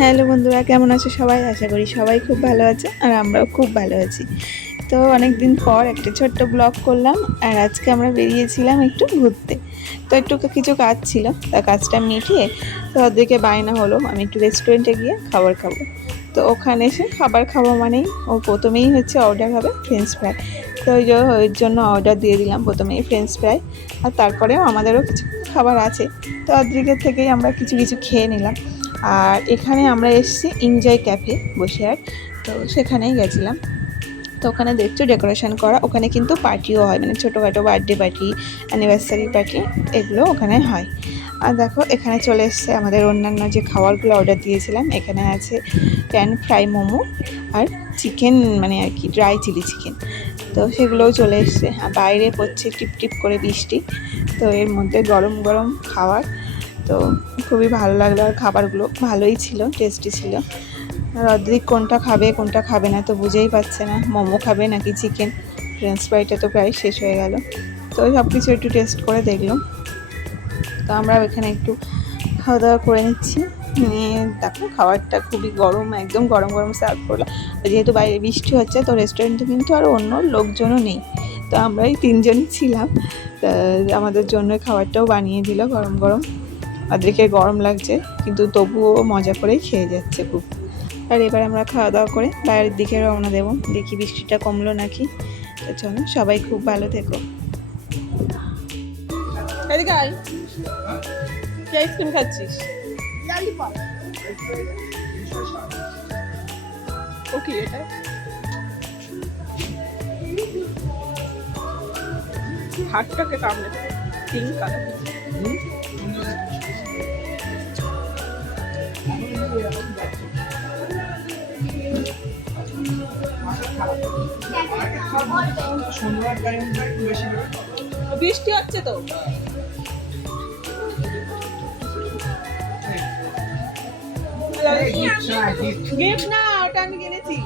Hello বন্ধুরা, কেমন আছো সবাই? আশা করি সবাই খুব ভালো আছে আর আমরাও খুব ভালো আছি। তো অনেক দিন পর একটা ছোট্ট ব্লগ করলাম। আর আজকে আমরা বেরিয়েছিলাম একটু ঘুরতে। তো একটু কিছু কাজ ছিল, তা কাজটা মিটিয়ে তো ওদেরকে বায়না হলো আমি একটু রেস্টুরেন্টে গিয়ে খাবার খাবো। তো ওখানে এসে খাবার খাবো মানেই ও প্রথমেই হচ্ছে অর্ডার হবে ফ্রেঞ্চ ফ্রাই। তো ওই জন্য অর্ডার দিয়ে দিলাম প্রথমেই ফ্রেঞ্চ ফ্রাই। আর তারপরেও আমাদেরও কিছু খাবার আছে, তো ওদিকের থেকেই আমরা কিছু কিছু খেয়ে নিলাম। আর এখানে আমরা এসেছি এনজয় ক্যাফে বসিরহাট, তো সেখানেই গেছিলাম। তো ওখানে দেখছো ডেকোরেশন করা, ওখানে কিন্তু পার্টিও হয়, মানে ছোটোখাটো বার্থডে পার্টি, অ্যানিভার্সারি পার্টি, এগুলো ওখানে হয়। আর দেখো এখানে চলে এসছে আমাদের অন্যান্য যে খাবারগুলো অর্ডার দিয়েছিলাম। এখানে আছে প্যান ফ্রাই মোমো আর চিকেন, মানে আর কি ড্রাই চিলি চিকেন। তো সেগুলোও চলে এসছে। আর বাইরে পড়ছে টিপ টিপ করে বৃষ্টি, তো এর মধ্যে গরম গরম খাবার। তো খুবই ভালো লাগলো, আর খাবারগুলো ভালোই ছিল, টেস্টি ছিল। আর অদ্রিক কোনটা খাবে কোনটা খাবে না তো বুঝেই পাচ্ছে না, মোমো খাবে নাকি চিকেন। ফ্রেঞ্চ ফ্রাইটা তো প্রায় শেষ হয়ে গেল, তো সব কিছু একটু টেস্ট করে দেখলো। তো আমরা এখানে একটু খাওয়া দাওয়া করে নিচ্ছি। নিয়ে দেখো খাবারটা খুবই গরম, একদম গরম গরম সার্ভ করলো। যেহেতু বাইরে বৃষ্টি হচ্ছে, তো রেস্টুরেন্টে কিন্তু আর অন্য লোকজনও নেই, তো আমরাই তিনজনই ছিলাম। আমাদের জন্য খাবারটাও বানিয়ে দিল গরম গরম। ওদেরকে গরম লাগছে কিন্তু তবুও মজা করেই খেয়ে যাচ্ছে খুব। আর এবার আমরা খাওয়া দাওয়া করে বাইরের দিকে রওনা দেবো, দেখি বৃষ্টিটা কমলো নাকি। তো চলো, সবাই খুব ভালো থেকো। এদিকে আয়, কি আইসক্রিম খাচ্ছিস? ও কি এটা? হাতটাকে কামড়ে, পিঙ্ক কালার। বৃষ্টি হচ্ছে তো। গিফট না, ওটা আমি কিনেছি।